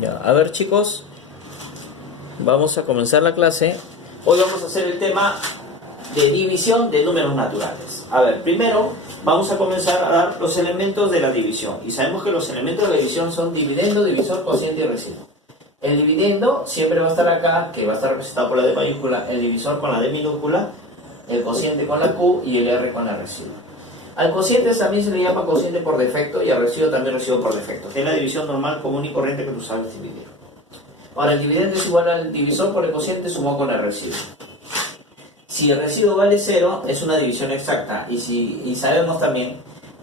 Ya, a ver chicos, vamos a comenzar la clase. Hoy vamos a hacer el tema de división de números naturales. A ver, primero vamos a comenzar a dar los elementos de la división. Y sabemos que los elementos de la división son dividendo, divisor, cociente y residuo. El dividendo siempre va a estar acá, que va a estar representado por la D mayúscula, el divisor con la D minúscula, el cociente con la Q y el R con la residuo. Al cociente también se le llama cociente por defecto y al residuo también residuo por defecto, que es la división normal, común y corriente que tú sabes dividir. Ahora, el dividendo es igual al divisor por el cociente sumado con el residuo. Si el residuo vale 0, es una división exacta. Y sabemos también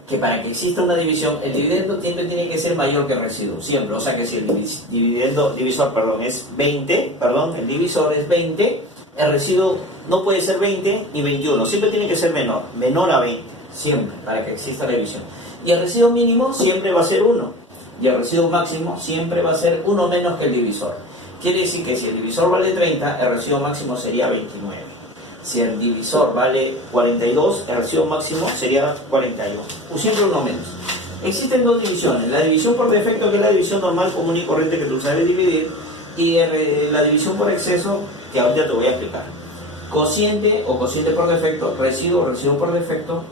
que para que exista una división, el dividendo siempre tiene que ser mayor que el residuo. Siempre. O sea que si el divisor es 20, el divisor es 20, el residuo no puede ser 20 ni 21. Siempre tiene que ser menor a 20. Siempre, para que exista la división. Y el residuo mínimo siempre va a ser 1. Y el residuo máximo siempre va a ser 1 menos que el divisor. Quiere decir que si el divisor vale 30, el residuo máximo sería 29. Si el divisor vale 42, el residuo máximo sería 42. O siempre 1 menos. Existen dos divisiones. La división por defecto, que es la división normal, común y corriente que tú sabes dividir. Y la división por exceso, que ahorita te voy a explicar. Cociente o cociente por defecto, residuo por defecto,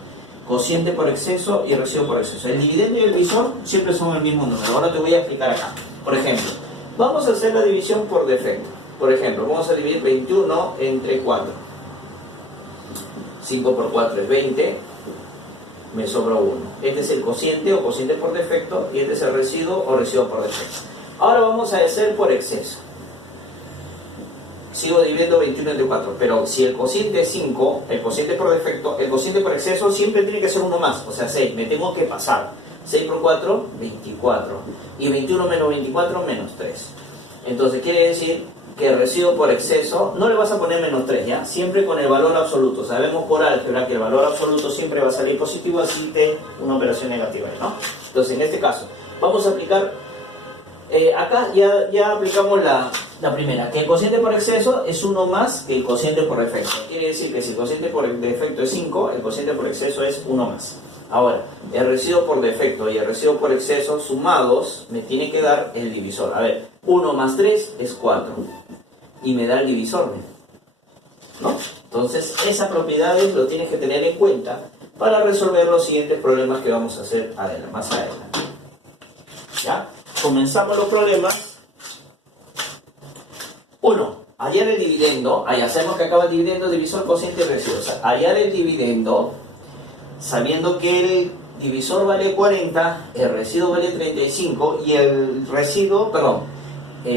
cociente por exceso y residuo por exceso. El dividendo y el divisor siempre son el mismo número. Ahora te voy a explicar acá. Por ejemplo, vamos a hacer la división por defecto. Por ejemplo, vamos a dividir 21 entre 4. 5 por 4 es 20. Me sobra 1. Este es el cociente o cociente por defecto y este es el residuo o residuo por defecto. Ahora vamos a hacer por exceso. Sigo dividiendo 21 entre 4, pero si el cociente es 5, el cociente por defecto, el cociente por exceso siempre tiene que ser 1 más, o sea 6, me tengo que pasar. 6 por 4, 24, y 21 menos 24, menos 3. Entonces quiere decir que el residuo por exceso, no le vas a poner menos 3, ¿ya? Siempre con el valor absoluto. Sabemos por álgebra que el valor absoluto siempre va a salir positivo, así que una operación negativa, ¿no? Entonces en este caso, vamos a aplicar... acá ya aplicamos la primera, que el cociente por exceso es 1 más que el cociente por defecto. Quiere decir que si el cociente por defecto es 5, el cociente por exceso es 1 más. Ahora, el residuo por defecto y el residuo por exceso sumados me tiene que dar el divisor. A ver, 1 más 3 es 4 y me da el divisor, ¿no? Entonces, esas propiedades lo tienes que tener en cuenta para resolver los siguientes problemas que vamos a hacer más adelante. ¿Ya? Comenzamos los problemas. 1. Hallar el dividendo. Ahí hacemos que acaba el dividendo, divisor, cociente y residuo. O sea, hallar el dividendo sabiendo que el divisor vale 40, el residuo vale 35 y el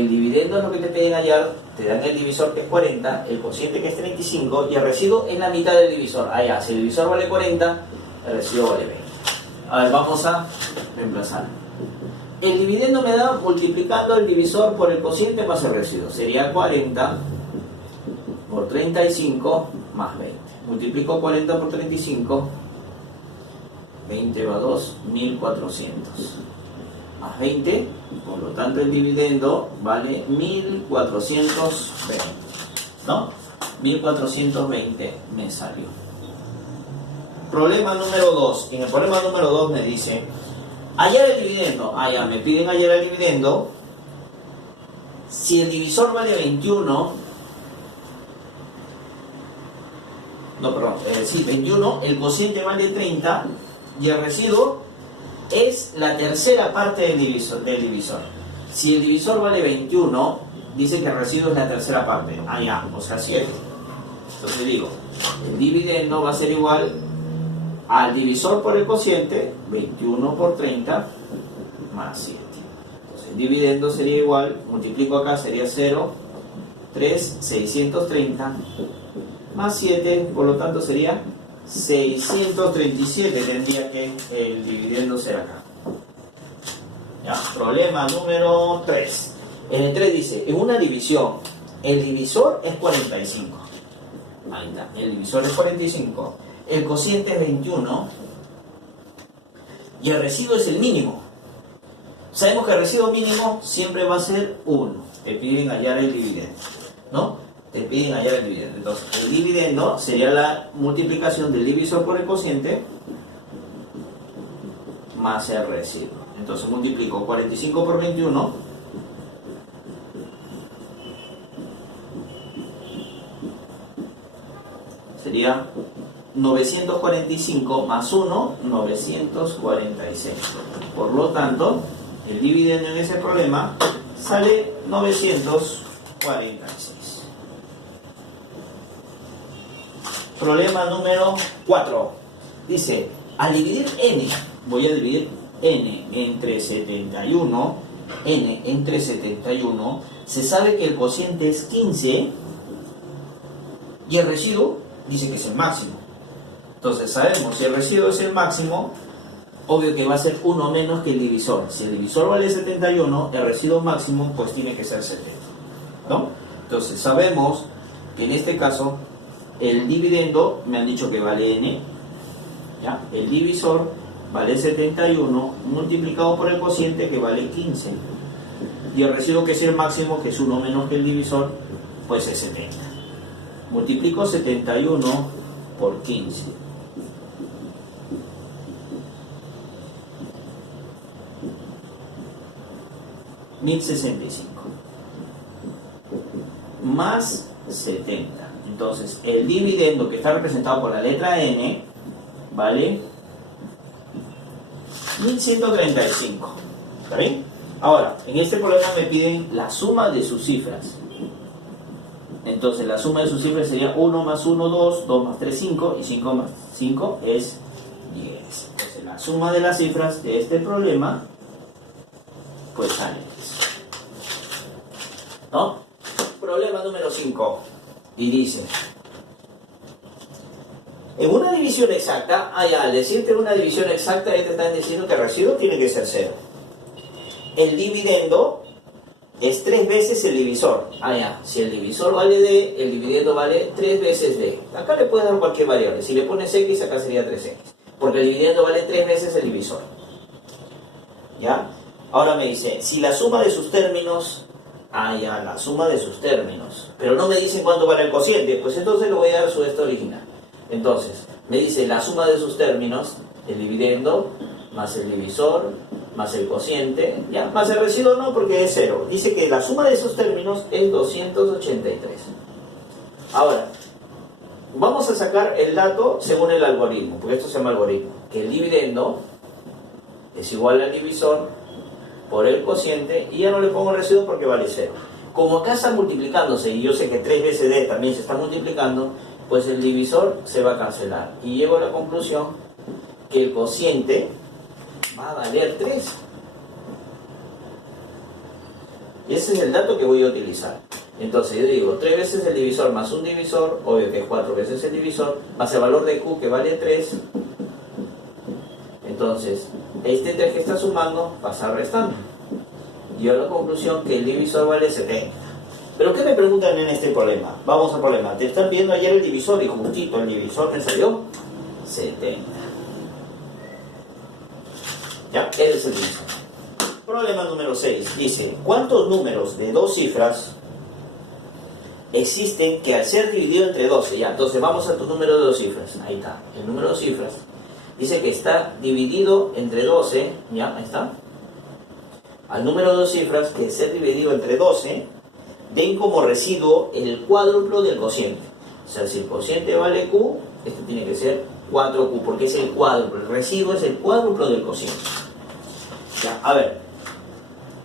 dividendo es lo que te piden hallar. Te dan el divisor que es 40, el cociente que es 35 y el residuo en la mitad del divisor. Allá, si el divisor vale 40, el residuo vale 20. A ver, vamos a reemplazar. El dividendo me da multiplicando el divisor por el cociente más el residuo. Sería 40 por 35 más 20. Multiplico 40 por 35. 20 va a 2, 1400. Más 20, por lo tanto el dividendo vale 1420. ¿No? 1420 me salió. Problema número 2. En el problema número 2 me dice... hallar el dividendo. Ya me piden hallar el dividendo. Si el divisor vale 21, 21, el cociente vale 30 y el residuo es la tercera parte del divisor. Si el divisor vale 21, dice que el residuo es la tercera parte. O sea 7. Entonces digo, el dividendo va a ser igual al divisor por el cociente, 21 por 30 más 7. Entonces el dividendo sería igual, multiplico acá, sería 0, 3, 630 más 7, por lo tanto sería 637, tendría que el dividendo ser acá. Ya, problema número 3. En el 3 dice, en una división, el divisor es 45. Ahí está, el divisor es 45. El cociente es 21 y el residuo es el mínimo. Sabemos que el residuo mínimo siempre va a ser 1. Te piden hallar el dividendo, ¿no? Te piden hallar el dividendo. Entonces, el dividendo sería la multiplicación del divisor por el cociente más el residuo. Entonces multiplico 45 por 21, sería 945 más 1, 946. Por lo tanto, el dividendo en ese problema sale 946. Problema número 4. Dice, al dividir n, voy a dividir n entre 71, n entre 71, se sabe que el cociente es 15 y el residuo dice que es el máximo. Entonces sabemos, si el residuo es el máximo, obvio que va a ser 1 menos que el divisor. Si el divisor vale 71, el residuo máximo pues tiene que ser 70, ¿no? Entonces sabemos que en este caso el dividendo me han dicho que vale n, ¿ya? El divisor vale 71 multiplicado por el cociente que vale 15. Y el residuo que es el máximo, que es 1 menos que el divisor, pues es 70. Multiplico 71 por 15. $1065 más 70. Entonces el dividendo que está representado por la letra n vale 1135. ¿Está bien? Ahora, en este problema me piden la suma de sus cifras. Entonces la suma de sus cifras sería 1 más 1, 2, 2 más 3, 5 y 5 más 5 es 10. Entonces la suma de las cifras de este problema pues sale 10. ¿No? Problema número 5. Y dice, en una división exacta, al decirte una división exacta, ya te están diciendo que el residuo tiene que ser 0. El dividendo es 3 veces el divisor. Si el divisor vale D, el dividendo vale 3 veces D. Acá le puedes dar cualquier variable. Si le pones X, acá sería 3X. Porque el dividendo vale 3 veces el divisor. ¿Ya? Ahora me dice, si la suma de sus términos... la suma de sus términos. Pero no me dicen cuánto vale el cociente. Pues entonces le voy a dar su esto original. Entonces, me dice la suma de sus términos, el dividendo, más el divisor, más el cociente, ¿ya? Más el residuo no, porque es 0. Dice que la suma de esos términos es 283. Ahora, vamos a sacar el dato según el algoritmo, porque esto se llama algoritmo. Que el dividendo es igual al divisor por el cociente, y ya no le pongo el residuo porque vale 0. Como acá está multiplicándose, y yo sé que 3 veces D también se está multiplicando, pues el divisor se va a cancelar. Y llego a la conclusión que el cociente va a valer 3. Y ese es el dato que voy a utilizar. Entonces yo digo, 3 veces el divisor más un divisor, obvio que es 4 veces el divisor, más el valor de Q que vale 3. Entonces, este 3 que está sumando va a estar restando. Llego a la conclusión que el divisor vale 70. ¿Pero qué me preguntan en este problema? Vamos al problema. Te están viendo ayer el divisor y justito el divisor me salió 70. ¿Ya? Ese es el divisor. Problema número 6. Dice, ¿cuántos números de 2 cifras existen que al ser dividido entre 12? Ya, entonces vamos a tu número de 2 cifras. Ahí está, el número de 2 cifras. Dice que está dividido entre 12. Ya, ahí está. Al número de 2 cifras que al ser dividido entre 12... ven como residuo el cuádruplo del cociente. O sea, si el cociente vale Q, este tiene que ser 4Q, porque es el cuádruplo. El residuo es el cuádruplo del cociente. Ya, a ver.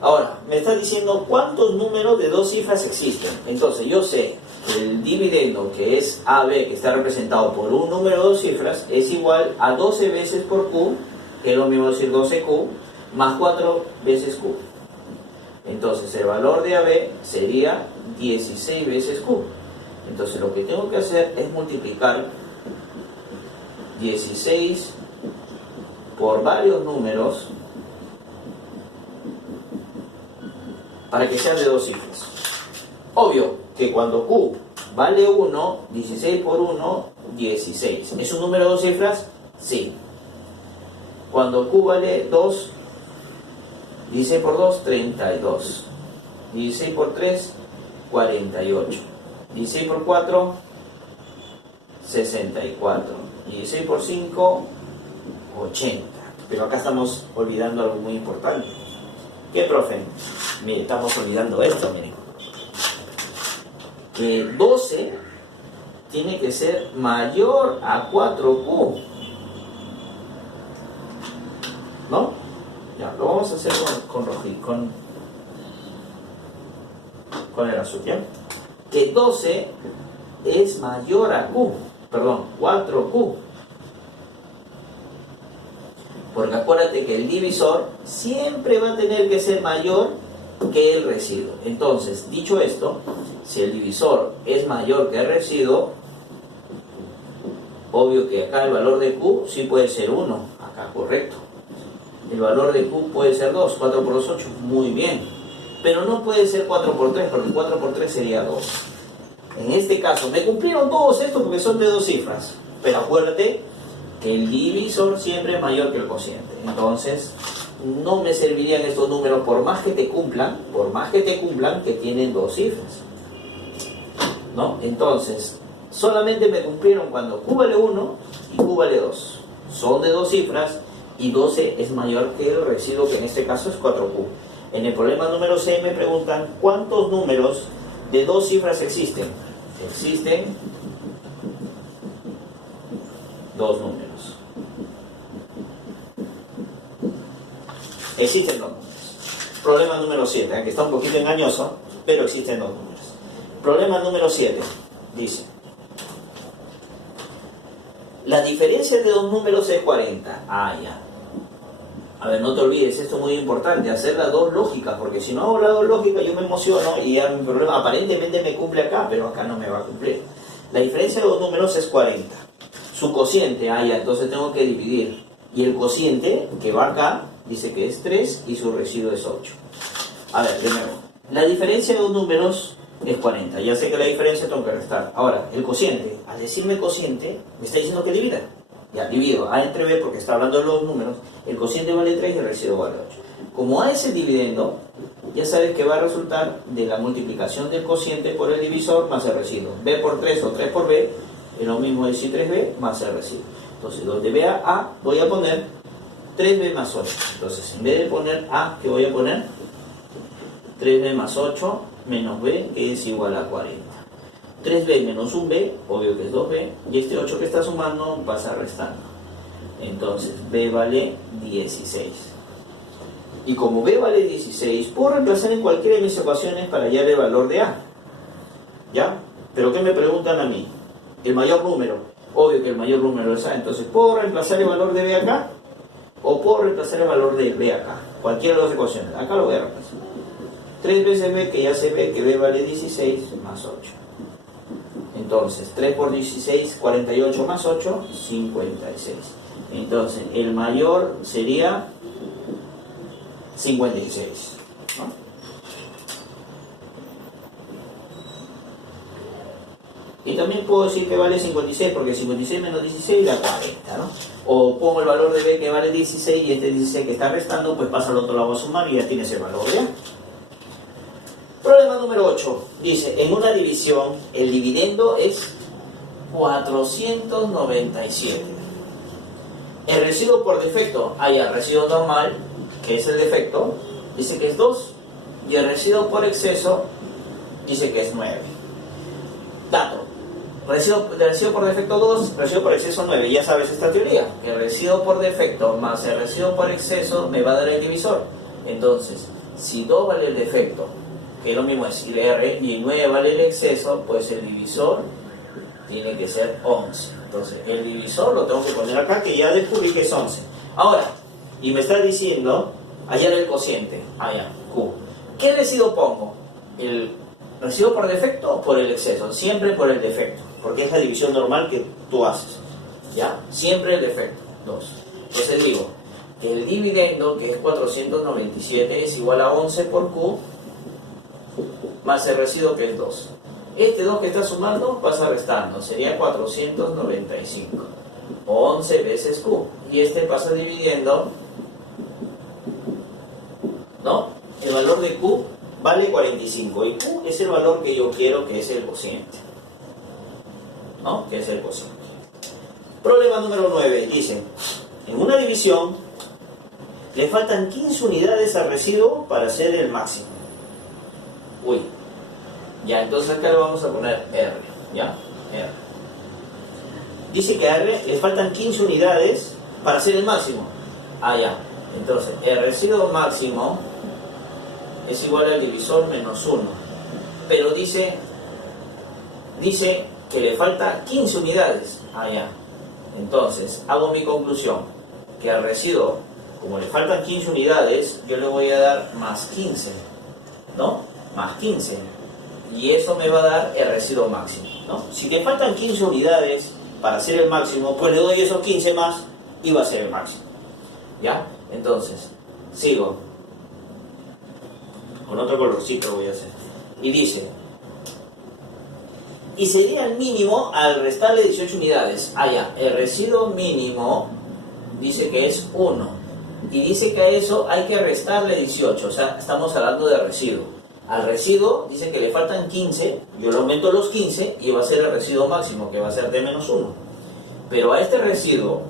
Ahora, me está diciendo cuántos números de 2 cifras existen. Entonces, yo sé que el dividendo, que es AB, que está representado por un número de 2 cifras, es igual a 12 veces por Q, que es lo mismo decir 12Q, más 4 veces Q. Entonces el valor de AB sería 16 veces Q. Entonces lo que tengo que hacer es multiplicar 16 por varios números para que sean de 2 cifras. Obvio que cuando Q vale 1, 16 por 1, 16. ¿Es un número de 2 cifras? Sí. Cuando Q vale 2, 16 por 2, 32. 16 por 3, 48. 16 por 4, 64. 16 por 5, 80. Pero acá estamos olvidando algo muy importante. ¿Qué, profe? Mire, estamos olvidando esto, miren. Que 12 tiene que ser mayor a 4Q. ¿No? Ya, lo vamos a hacer con el azul, ¿ya? Que 12 es mayor a Q, perdón, 4Q. Porque acuérdate que el divisor siempre va a tener que ser mayor que el residuo. Entonces, dicho esto, si el divisor es mayor que el residuo, obvio que acá el valor de Q sí puede ser 1, acá correcto. El valor de Q puede ser 2, 4 por 2, 8, muy bien. Pero no puede ser 4 por 3, porque 4 por 3 sería 2. En este caso, me cumplieron todos estos porque son de 2 cifras. Pero acuérdate que el divisor siempre es mayor que el cociente. Entonces, no me servirían estos números por más que te cumplan, que tienen 2 cifras. ¿No? Entonces, solamente me cumplieron cuando Q vale 1 y Q vale 2. Son de 2 cifras y 12 es mayor que el residuo, que en este caso es 4Q. En el problema número C me preguntan ¿cuántos números de 2 cifras existen? Existen 2 números. Existen 2 números. Problema número 7, aunque está un poquito engañoso, pero existen 2 números. Problema número 7 dice: la diferencia de 2 números es 40. Ah, ya. A ver, no te olvides, esto es muy importante, hacer las 2 lógicas, porque si no hago las 2 lógicas yo me emociono y ya mi problema aparentemente me cumple acá, pero acá no me va a cumplir. La diferencia de 2 números es 40. Su cociente, ah, ya, entonces tengo que dividir. Y el cociente que va acá dice que es 3 y su residuo es 8. A ver, de nuevo. La diferencia de 2 números es 40. Ya sé que la diferencia tengo que restar. Ahora, el cociente, al decirme cociente, me está diciendo que divida. Ya, divido A entre B porque está hablando de los números. El cociente vale 3 y el residuo vale 8. Como A es el dividendo, ya sabes que va a resultar de la multiplicación del cociente por el divisor más el residuo. B por 3 o 3 por B es lo mismo decir 3B más el residuo. Entonces, donde vea A, voy a poner 3B más 8. Entonces, en vez de poner A, ¿qué voy a poner? 3B más 8 menos B, que es igual a 40. 3B menos 1B, obvio que es 2B, y este 8 que está sumando pasa restando. Entonces, B vale 16. Y como B vale 16, puedo reemplazar en cualquiera de mis ecuaciones para hallar el valor de A. ¿Ya? ¿Pero qué me preguntan a mí? El mayor número. Obvio que el mayor número es A. Entonces, ¿puedo reemplazar el valor de B acá? ¿O puedo reemplazar el valor de B acá? Cualquiera de las ecuaciones. Acá lo voy a reemplazar. 3 veces B, que ya se ve que B vale 16 más 8. Entonces, 3 por 16, 48 más 8, 56. Entonces, el mayor sería 56. ¿No? Y también puedo decir que vale 56, porque 56 menos 16 da 40, ¿no? O pongo el valor de B que vale 16 y este 16 que está restando, pues pasa al otro lado a sumar y ya tienes el valor de A. Problema número 8. Dice, en una división, el dividendo es 497. El residuo por defecto, hay el residuo normal, que es el defecto, dice que es 2. Y el residuo por exceso, dice que es 9. Dato. Residuo por defecto 2, residuo por exceso 9. Ya sabes esta teoría. El residuo por defecto más el residuo por exceso me va a dar el divisor. Entonces, si 2 vale el defecto, que es lo mismo decir R, y 9 vale el exceso, pues el divisor tiene que ser 11. Entonces, el divisor lo tengo que poner acá, que ya descubrí que es 11. Ahora, y me está diciendo, hallar el cociente, allá, Q. ¿Qué residuo pongo? ¿El residuo por defecto o por el exceso? Siempre por el defecto, porque es la división normal que tú haces. ¿Ya? Siempre el defecto, 2. Entonces digo, que el dividendo, que es 497, es igual a 11 por Q, más el residuo que es 2. Este 2 que está sumando pasa restando, sería 495. 11 veces Q. Y este pasa dividiendo, ¿no? El valor de Q vale 45. Y Q es el valor que yo quiero, que es el cociente. ¿No? Que es el cociente. Problema número 9. Dice, en una división le faltan 15 unidades al residuo para hacer el máximo. Uy, ya, entonces acá le vamos a poner R, ¿ya? R. Dice que a R le faltan 15 unidades para hacer el máximo. Ah, ya. Entonces, el residuo máximo es igual al divisor menos 1. Pero dice que le falta 15 unidades. Ah, ya. Entonces, hago mi conclusión. Que al residuo, como le faltan 15 unidades, yo le voy a dar más 15. ¿No? Más 15. Y eso me va a dar el residuo máximo, ¿no? Si le faltan 15 unidades para hacer el máximo, pues le doy esos 15 más y va a ser el máximo. ¿Ya? Entonces, sigo. Con otro colorcito voy a hacer. Y dice, y sería el mínimo al restarle 18 unidades. Ah, ya, el residuo mínimo dice que es 1. Y dice que a eso hay que restarle 18. O sea, estamos hablando de residuo. Al residuo dice que le faltan 15. Yo le aumento los 15 y va a ser el residuo máximo, que va a ser D menos 1. Pero a este residuo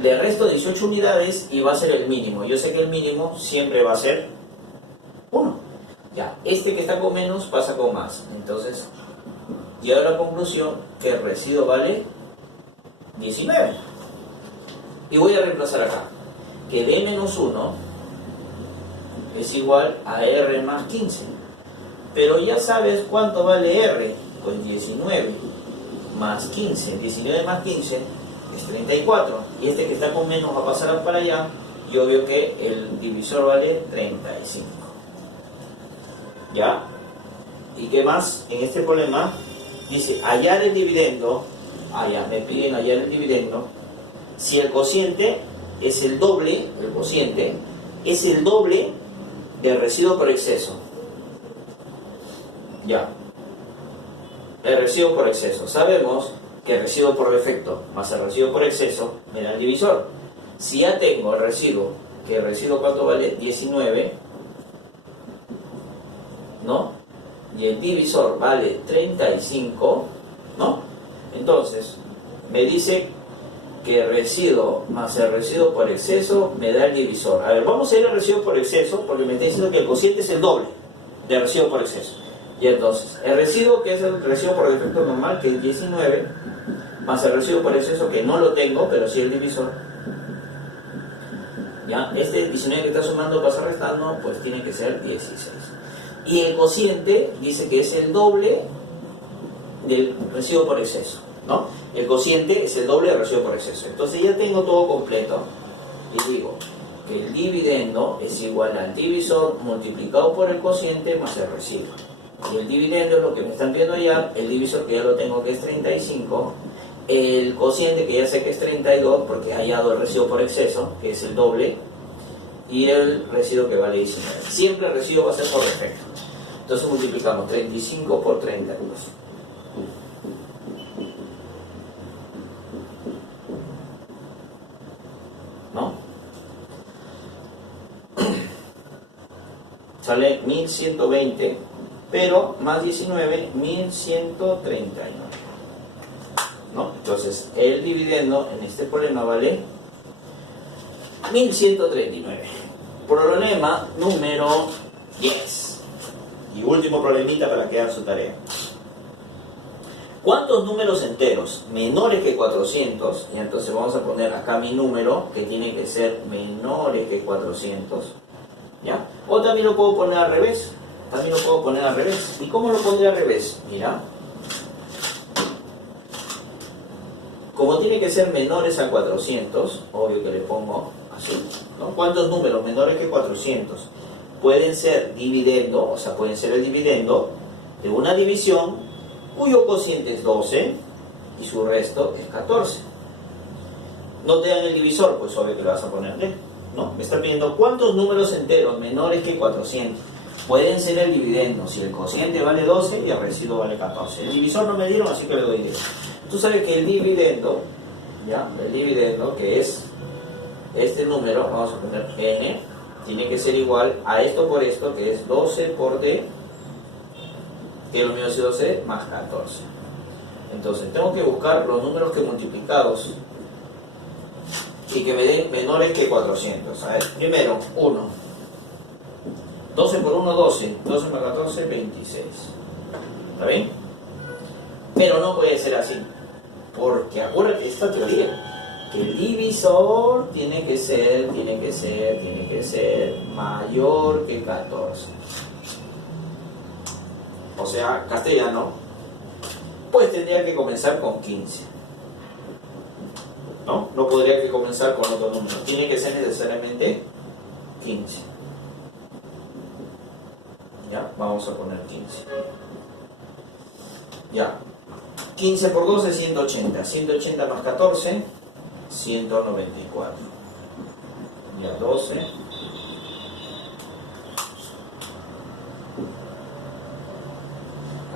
le resto 18 unidades y va a ser el mínimo. Yo sé que el mínimo siempre va a ser 1. Ya, este que está con menos pasa con más. Entonces, llego a la conclusión que el residuo vale 19. Y voy a reemplazar acá. Que D menos 1 es igual a R más 15. Pero ya sabes cuánto vale R. Pues 19 más 15. 19 más 15 es 34. Y este que está con menos va a pasar para allá. Y obvio que el divisor vale 35. ¿Ya? ¿Y qué más? En este problema dice hallar el dividendo. Ah, ya, me piden hallar el dividendo. Si el cociente es el doble, el cociente es el doble del residuo por exceso. Ya. El residuo por exceso. Sabemos que el residuo por defecto más el residuo por exceso me da el divisor. Si ya tengo el residuo, que el residuo ¿cuánto vale? 19, ¿no? Y el divisor vale 35, ¿no? Entonces, me dice que el residuo más el residuo por exceso me da el divisor. A ver, vamos a ir al residuo por exceso porque me está diciendo que el cociente es el doble del residuo por exceso. Y entonces, el residuo que es el residuo por defecto normal, que es 19, más el residuo por exceso, que no lo tengo, pero sí el divisor. ¿Ya? Este 19 que está sumando pasa restando, pues tiene que ser 16. Y el cociente dice que es el doble del residuo por exceso, ¿no? El cociente es el doble del residuo por exceso. Entonces ya tengo todo completo y digo que el dividendo es igual al divisor multiplicado por el cociente más el residuo. Y el dividendo es lo que me están viendo allá, el divisor que ya lo tengo que es 35, el cociente que ya sé que es 32 porque he hallado el residuo por exceso, que es el doble, y el residuo que vale 19. Siempre el residuo va a ser por defecto. Entonces multiplicamos 35 por 32. ¿No? Sale 1120, pero más 19, 1139. ¿No? Entonces, el dividendo en este problema vale 1139. Problema número 10. Y último problemita para quedar su tarea. ¿Cuántos números enteros menores que 400? Y entonces vamos a poner acá mi número, que tiene que ser menores que 400. ¿Ya? O también lo puedo poner al revés. ¿Y cómo lo pondré al revés? Mira. Como tiene que ser menores a 400, obvio que le pongo así, ¿no? ¿Cuántos números menores que 400 pueden ser dividendo, o sea, pueden ser el dividendo de una división cuyo cociente es 12 y su resto es 14? No te dan el divisor, pues obvio que lo vas a poner D, ¿no? Me está pidiendo cuántos números enteros menores que 400 pueden ser el dividendo si el cociente vale 12 y el residuo vale 14. El divisor no me dieron, así que le doy 10. Tú sabes que el dividendo, ¿ya? El dividendo, que es este número, vamos a poner n, tiene que ser igual a esto por esto, que es 12 por d, que lo mío es 12 más 14. Entonces tengo que buscar los números que multiplicados y que me den menores que 400. A ver, primero, 1. 12 por 1, 12. 12 más 14, 26. ¿Está bien? Pero no puede ser así. Porque acuérdate esta teoría, que el divisor tiene que ser mayor que 14. O sea, castellano, pues tendría que comenzar con 15. ¿No? No podría que comenzar con otro número. Tiene que ser necesariamente 15. ¿Ya? Vamos a poner 15. Ya. 15 por 12 es 180. 180 más 14, 194. Ya, 12.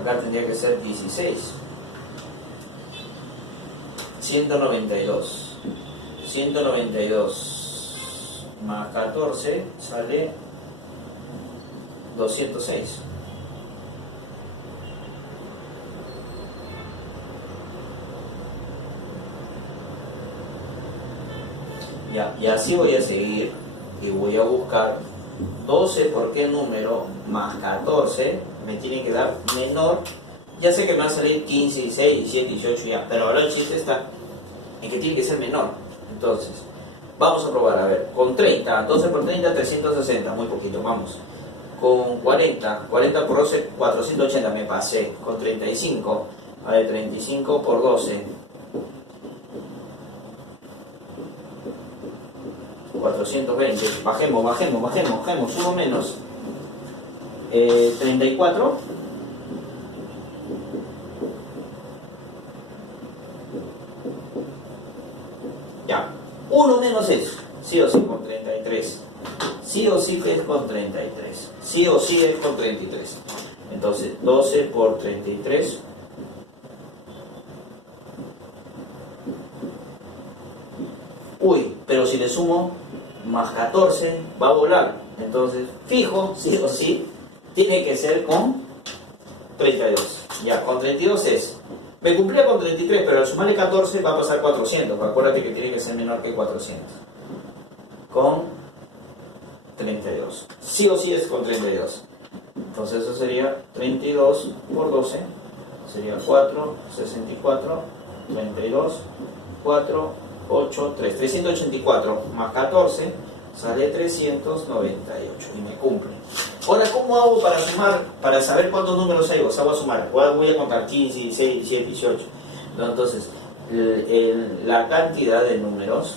Acá tendría que ser 16. 192. 192 más 14 sale 206. Ya, y así voy a seguir y voy a buscar 12 por qué número más 14 me tiene que dar menor. Ya sé que me va a salir 15, 16, 17, 18 ya, pero ahora el chiste está en que tiene que ser menor. Entonces, vamos a probar, a ver, con 30, 12 por 30, 360, muy poquito, vamos. Con 40, 40 por 12, 480, me pasé. Con 35, a ver, 35 por 12, 420, bajemos, subo menos. 34, ya, 1 menos es, sí o sí con 33, sí o sí es con 33, sí o sí es con 33. Entonces 12 por 33, uy, pero si le sumo más 14 va a volar. Entonces fijo, sí o sí tiene que ser con 32. Ya, con 32 es, me cumplía con 33, pero al sumarle 14 va a pasar 400. Acuérdate que tiene que ser menor que 400. Con 32. Sí o sí es con 32. Entonces eso sería 32 por 12. Sería 4, 64, 32, 4, 8, 3. 384 más 14 sale 398 y me cumple. Ahora, ¿cómo hago para sumar? Para saber cuántos números hay, o sea, voy a sumar. Voy a contar 15, 16, 17, 18. ¿No? Entonces, la cantidad de números,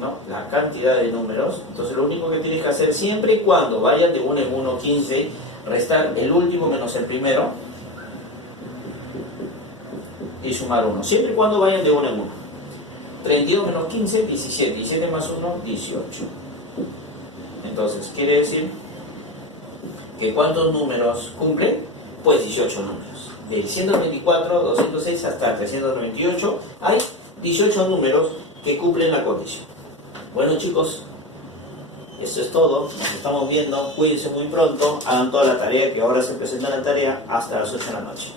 ¿no? La cantidad de números. Entonces, lo único que tienes que hacer siempre y cuando vayas de 1 en 1, 15, restar el último menos el primero y sumar 1. Siempre y cuando vayan de 1 en 1. 32 menos 15, 17. 17 más 1, 18. Entonces, quiere decir que ¿cuántos números cumple? Pues 18 números. Del 124, 206 hasta 398 hay 18 números que cumplen la condición. Bueno, chicos, eso es todo. Nos estamos viendo. Cuídense muy pronto. Hagan toda la tarea que ahora se presenta en la tarea hasta las 8 de la noche.